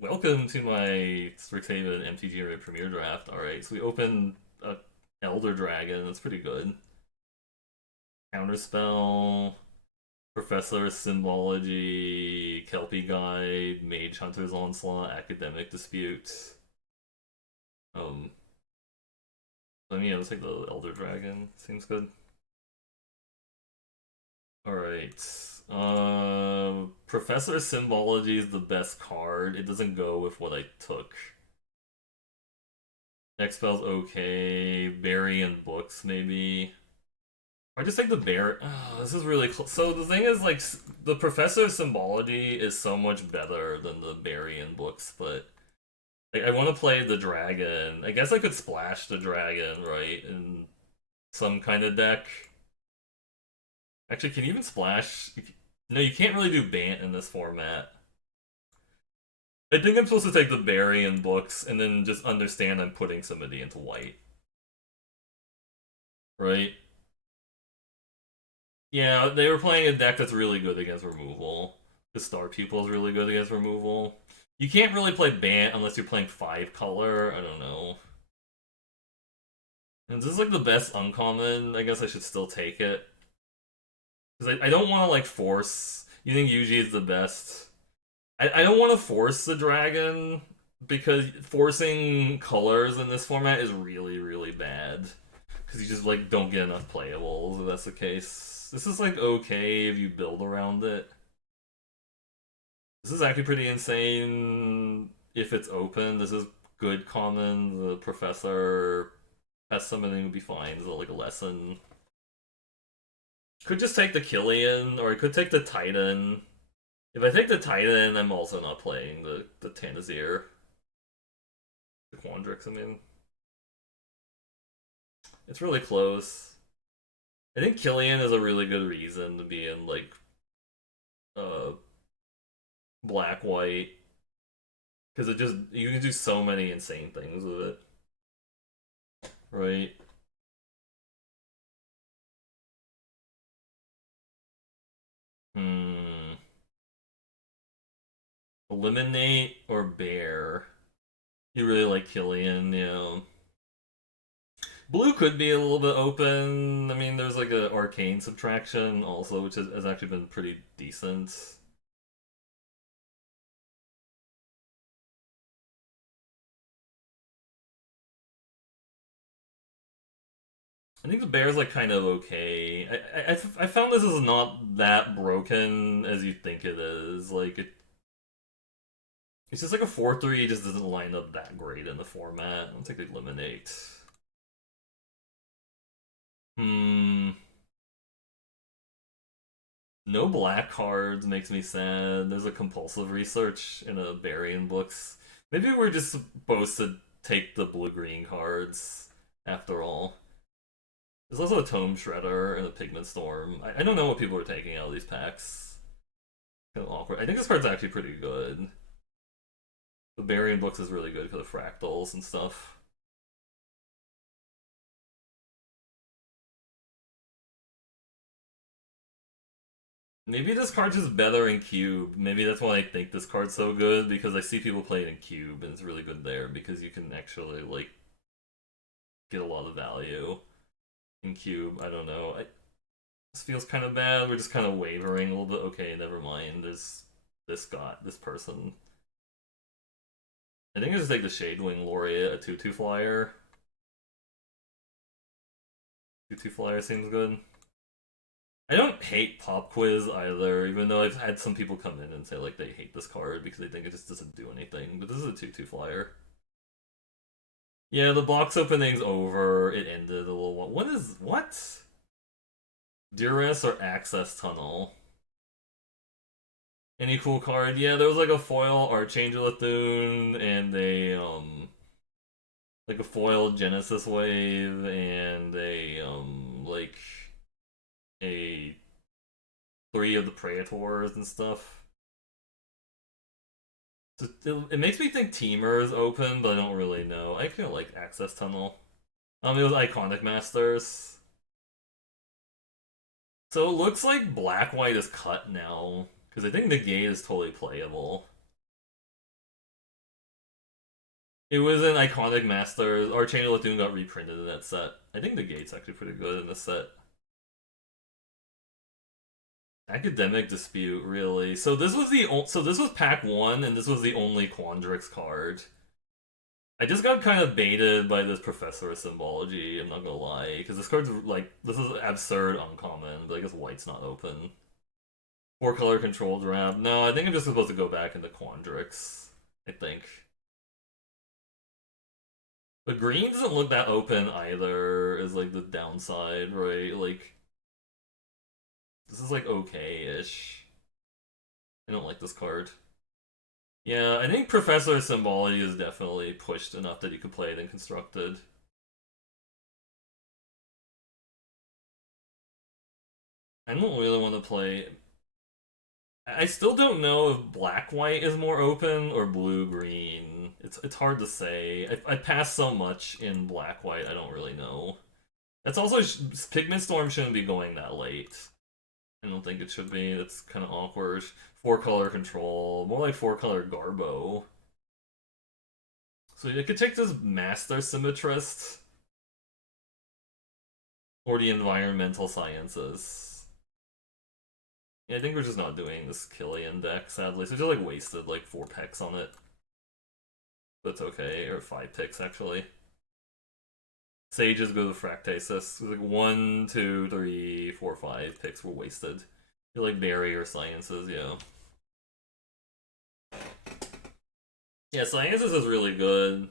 welcome to my Strixhaven MTG Array Premier Draft. Alright, so we open a Elder Dragon, that's pretty good. Counterspell, Professor Symbology, Kelpie Guide, Mage Hunter's Onslaught, Academic Dispute. Um, yeah, let's take the Elder Dragon. Seems good. Alright. Professor Symbology is the best card. It doesn't go with what I took. Expel's okay. Berry and books, maybe. I just take the bear. Oh, this is really close. So the thing is, like, the Professor Symbology is so much better than the Berry and books, but like, I want to play the dragon. I guess I could splash the dragon, right, in some kind of deck. Actually, can you even splash? No, you can't really do Bant in this format. I think I'm supposed to take the Berry and books and then just understand I'm putting somebody into white. Right? Yeah, they were playing a deck that's really good against removal. The Star Pupil is really good against removal. You can't really play Bant unless you're playing 5 color. I don't know. And this is like the best uncommon. I guess I should still take it. Because I don't want to like force. You think Yuji is the best? I don't want to force the dragon because forcing colors in this format is really, really bad. Because you just like don't get enough playables if that's the case. This is like okay if you build around it. This is actually pretty insane if it's open. This is good common. The professor has something would be fine. So like a lesson. Could just take the Killian, or I could take the Titan. If I take the Titan, I'm also not playing the Tanazir. The Quandrix, I mean. It's really close. I think Killian is a really good reason to be in like uh black white. Because it just you can do so many insane things with it. Right? Hmm. Eliminate or bear? You really like Killian, yeah. Blue could be a little bit open. I mean, there's like an arcane subtraction also, which has actually been pretty decent. I think the bear's like kind of okay. I found this is not that broken as you think it is. Like it's just like a 4-3. It just doesn't line up that great in the format. I'll take the eliminate. Hmm. No black cards makes me sad. There's a compulsive research in a Varian books. Maybe we're just supposed to take the blue-green cards after all. There's also a Tome Shredder and a Pigment Storm. I don't know what people are taking out of these packs. Kind of awkward. I think this card's actually pretty good. The Varian books is really good for the fractals and stuff. Maybe this card's just better in Cube. Maybe that's why I think this card's so good, because I see people play it in Cube, and it's really good there, because you can actually, like, get a lot of value in Cube. I don't know. This feels kind of bad. We're just kind of wavering a little bit. Okay, never mind. There's this person. I think I just take the Shadewing Laureate, a 2-2 flyer. 2-2 flyer seems good. I don't hate Pop Quiz either, even though I've had some people come in and say like they hate this card because they think it just doesn't do anything. But this is a 2-2 flyer. Yeah, the box opening's over. It ended a little while. What? Duress or Access Tunnel? Any cool card? Yeah, there was like a foil Archangel Athune and a like a foil Genesis Wave and a like a 3 of the Praetors and stuff. So it makes me think Teamer is open, but I don't really know. I feel like Access Tunnel. It was Iconic Masters. So it looks like Black White is cut now because I think the gate is totally playable. It was an iconic Masters. Archangel of Doom got reprinted in that set. I think the gate's actually pretty good in this set. Academic Dispute, really. So this was pack one, and this was the only Quandrix card. I just got kind of baited by this Professor of Symbology, I'm not gonna lie. Because this card's like, this is absurd uncommon, but I guess white's not open. Four color control draft. No, I think I'm just supposed to go back into Quandrix. I think. But green doesn't look that open either, is like the downside, right? Like, this is like okay-ish. I don't like this card. Yeah, I think Professor Symbology is definitely pushed enough that you could play it in Constructed. I don't really want to play. I still don't know if black white is more open or blue green. It's hard to say. I pass so much in black white. I don't really know. That's also Pigment Storm shouldn't be going that late. I don't think it should be. That's kind of awkward. Four color control, more like four color Garbo. So you could take this Master Symmetrist or the Environmental Sciences. Yeah, I think we're just not doing this Killian deck, sadly. So just like wasted like 4 picks on it. But it's okay, or 5 picks actually. Sages go to Fractasis. Like 1, 2, 3, 4, 5 picks were wasted. You like Barrier Sciences, yeah. Yeah, Sciences is really good.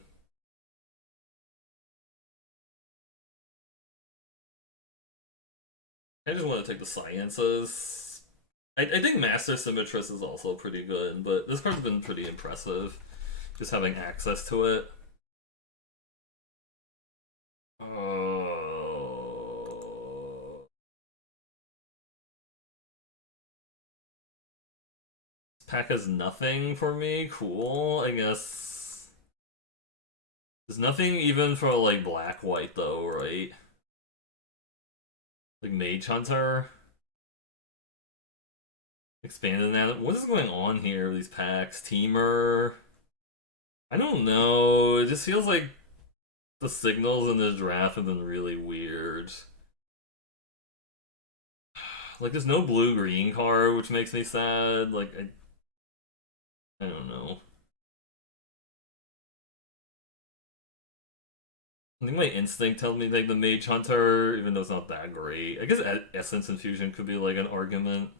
I just want to take the Sciences. I think Master Symmetrist is also pretty good, but this card's been pretty impressive. Just having access to it. Oh. This pack has nothing for me. Cool, I guess. There's nothing even for like black white though, right? Like Mage Hunter. Expanded that. What is going on here with these packs? Teamer. I don't know. It just feels like the signals in this draft have been really weird. Like, there's no blue-green card, which makes me sad. Like, I don't know. I think my instinct tells me like the Mage Hunter, even though it's not that great. I guess Essence Infusion could be like an argument.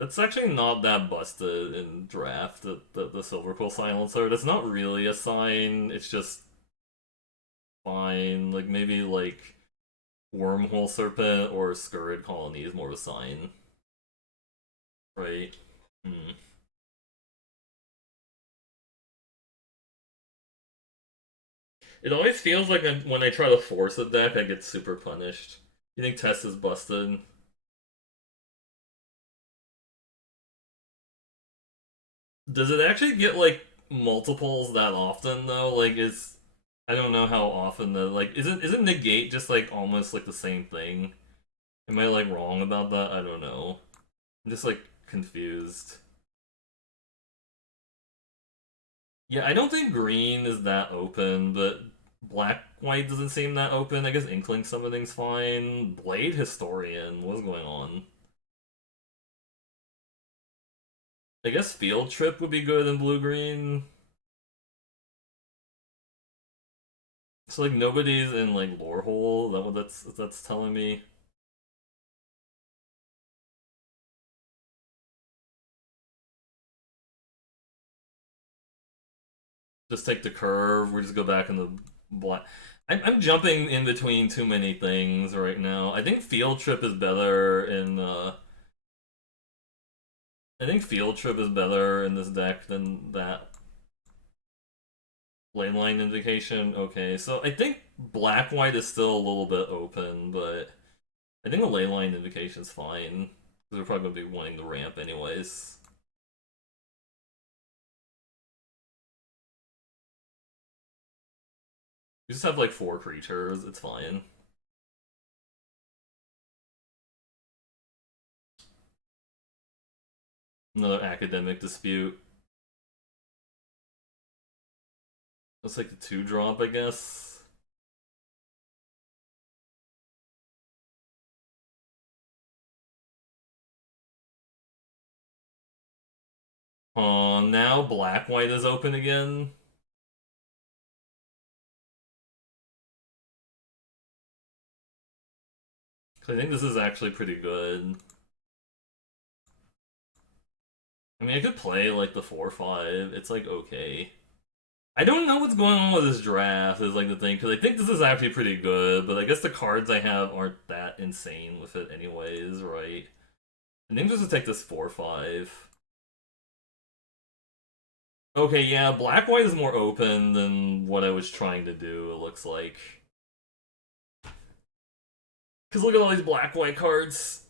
That's actually not that busted in draft, the Silver Quill Silencer. That's not really a sign, it's just fine. Like, maybe like Wormhole Serpent or Scurrid Colony is more of a sign. Right? Hmm. It always feels like when I try to force a deck, I get super punished. You think Tess is busted? Does it actually get like multiples that often though? Like, is I don't know how often the like isn't negate just like almost like the same thing? Am I like wrong about that? I don't know. I'm just like confused. Yeah, I don't think green is that open, but black white doesn't seem that open. I guess Inkling Summoning's fine. Blade Historian, what's going on? I guess Field Trip would be good in blue green. So like nobody's in like Lorehole. Is that what that's telling me? Just take the curve. We just go back in the black. I'm jumping in between too many things right now. I think Field Trip is better in. I think Field Trip is better in this deck than that lane line indication. Okay, so I think black white is still a little bit open, but I think the lane line indication is fine because we're probably gonna be wanting the ramp anyways. You just have like 4 creatures. It's fine. Another academic dispute. Looks like the 2-drop, I guess. Now black-white is open again. I think this is actually pretty good. I mean, I could play like the 4-5. It's like okay. I don't know what's going on with this draft is like the thing because I think this is actually pretty good, but I guess the cards I have aren't that insane with it anyways, right? I think I'm just gonna take this 4-5. Okay, yeah, black white is more open than what I was trying to do. It looks like because look at all these black white cards.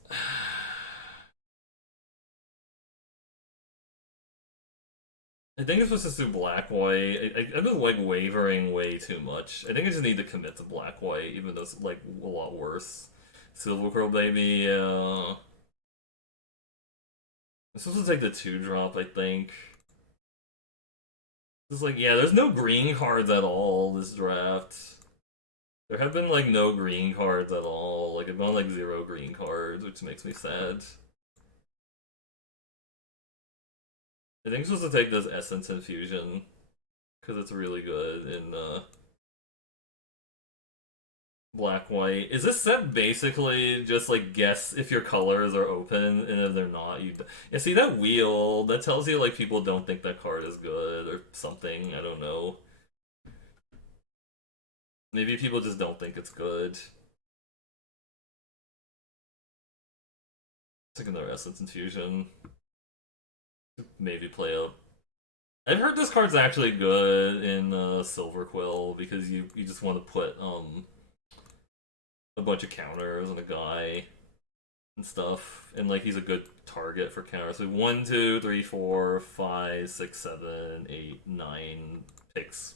I think it's supposed to do black white. I've been like wavering way too much. I think I just need to commit to black white, even though it's like a lot worse. Silver Curl baby. I'm supposed to take the 2-drop. I think. It's like yeah, there's no green cards at all this draft. There have been like no green cards at all. Like I've gone like 0 green cards, which makes me sad. I think I'm supposed to take this Essence Infusion because it's really good in black white. Is this set basically just like guess if your colors are open and if they're not, you yeah. See that wheel that tells you like people don't think that card is good or something. I don't know. Maybe people just don't think it's good. Take another Essence Infusion. Maybe play up. I've heard this card's actually good in Silver Quill because you just want to put a bunch of counters on a guy and stuff, and like he's a good target for counters. So 1, 2, 3, 4, 5, 6, 7, 8, 9 picks.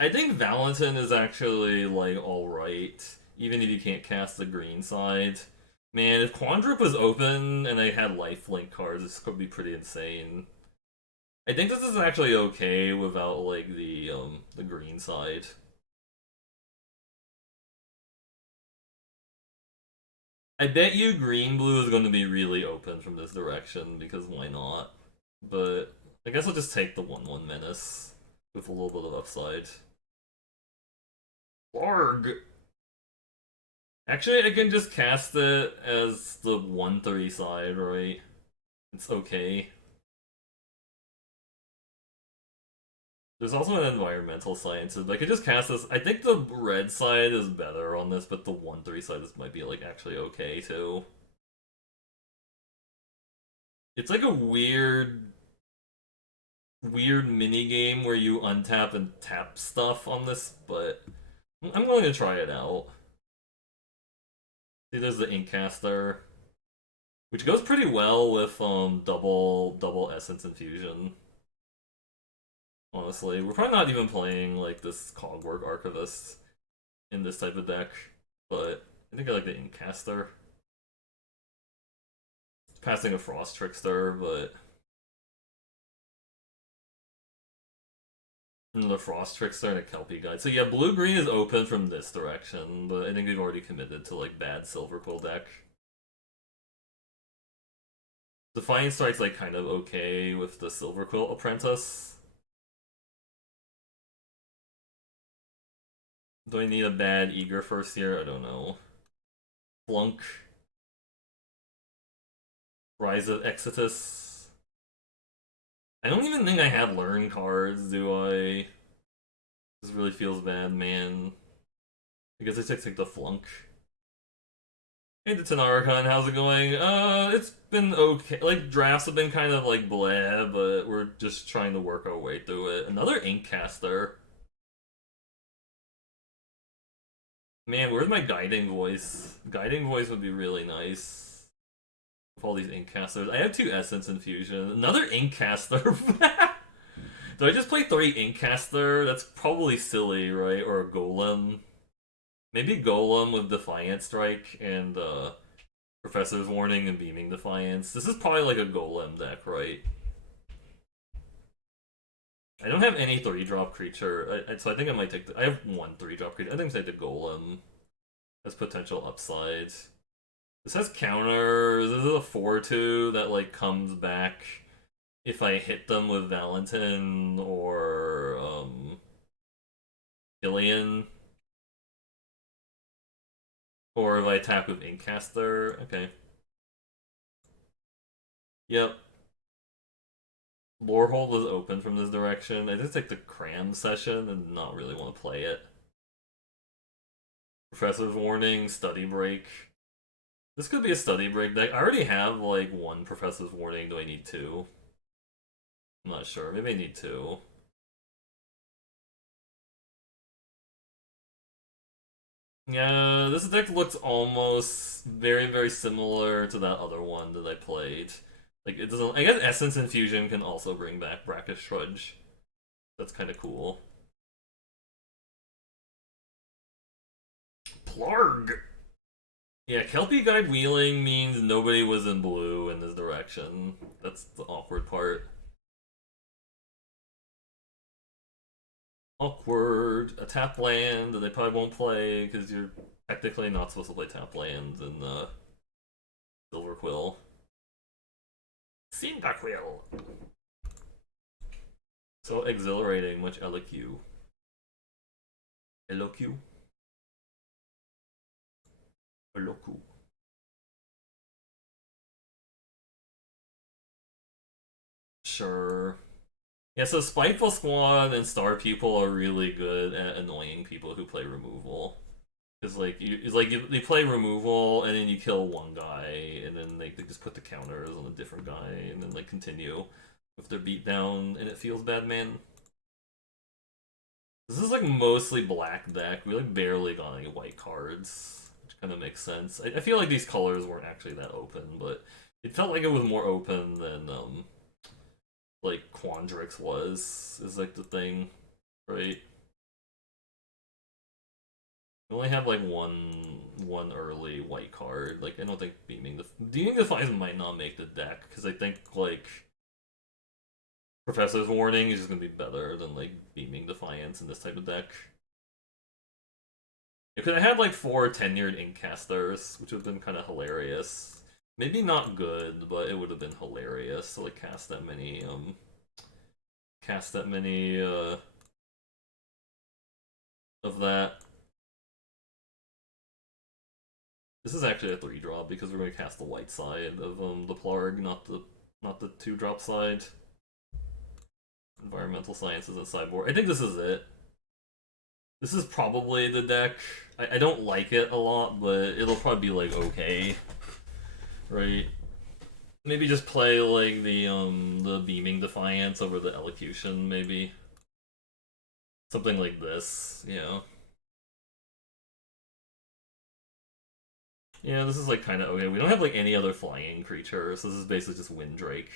I think Valentin is actually like all right, even if you can't cast the green side. Man, if Quandrip was open and they had lifelink cards, this could be pretty insane. I think this is actually okay without like the green side. I bet you green blue is going to be really open from this direction because why not? But I guess I'll just take the 1/1 menace with a little bit of upside. Larg. Actually, I can just cast it as the 1/3 side, right? It's okay. There's also an environmental sciences, but I could just cast this. I think the red side is better on this, but the 1/3 side is, might be like actually okay too. It's like a weird mini game where you untap and tap stuff on this, but I'm going to try it out. See, there's the Inkcaster, which goes pretty well with double Essence Infusion. Honestly, we're probably not even playing like this Cogwork Archivist in this type of deck, but I think I like the Inkcaster. Passing a Frost Trickster, but the Frost Trickster and a Kelpie Guide. So yeah, blue-green is open from this direction, but I think we've already committed to like bad Silver Quill deck. Defiant Strike's like kind of okay with the Silver Quill Apprentice. Do I need a bad Eager first here? I don't know. Flunk. Rise of Exitus. I don't even think I have learn cards, do I? This really feels bad, man. I guess I take the flunk. Hey, the Tanarakan, how's it going? It's been okay. Like, drafts have been kind of like blah, but we're just trying to work our way through it. Another Inkcaster. Man, where's my guiding voice? Guiding voice would be really nice. With all these Inkcasters. I have 2 Essence Infusion. Another Inkcaster. Do I just play 3 Inkcaster? That's probably silly, right? Or a Golem. Maybe Golem with Defiant Strike and Professor's Warning and Beaming Defiance. This is probably like a Golem deck, right? I don't have any 3-drop creature, so I think I might take the... I have one 3-drop creature. I think I take the Golem as potential upside. This has counters. This is a 4-2 that, like, comes back if I hit them with Valentin or, Killian. Or if I attack with Inkcaster. Okay. Yep. Lorehold is open from this direction. I just take the Cram session and not really want to play it. Professor's Warning, Study Break. This could be a Study Break deck. I already have, like, one Professor's Warning. Do I need two? I'm not sure. Maybe I need two. Yeah, this deck looks almost very, very similar to that other one that I played. Like, it doesn't... I guess Essence Infusion can also bring back Brackish Trudge. That's kind of cool. Plarg! Yeah, Kelpie Guide Wheeling means nobody was in blue in this direction. That's the awkward part. Awkward. A tap land that they probably won't play because you're technically not supposed to play tap lands in Silver Quill. Cyndaquil! So exhilarating, much LQ. LQ? LQ. Sure. Yeah, so Spiteful Squad and Star Pupil are really good at annoying people who play removal. Because, like, they play removal, and then you kill one guy, and then they just put the counters on a different guy, and then, like, continue with their beatdown, and it feels bad, man. This is, like, mostly black deck. We, like, barely got any white cards, which kind of makes sense. I feel like these colors weren't actually that open, but it felt like it was more open than, like, Quandrix is, like, the thing, right? We only have, like, one early white card. Like, I don't think Beaming Defiance might not make the deck, because I think, like, Professor's Warning is just gonna be better than, like, Beaming Defiance in this type of deck. Because I had, like, 4 tenured Inkcasters, which would have been kind of hilarious. Maybe not good, but it would have been hilarious to, like, cast that many, of that. This is actually a 3-drop because we're going to cast the white side of the Plarg, not the 2-drop side. Environmental Sciences and Cyborg. I think this is it. This is probably the deck. I don't like it a lot, but it'll probably be, like, okay. Right? Maybe just play, like, the Beaming Defiance over the Elocution, maybe. Something like this, yeah. Yeah, this is, like, kind of okay. We don't have, like, any other flying creatures. This is basically just Windrake.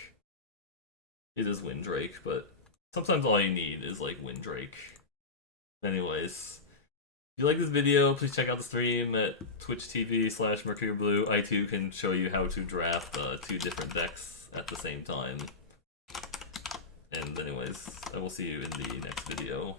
It is Windrake, but sometimes all you need is, like, Windrake. Anyways, if you like this video, please check out the stream at twitch.tv/MercurioBlue. I too can show you how to draft 2 different decks at the same time. And anyways, I will see you in the next video.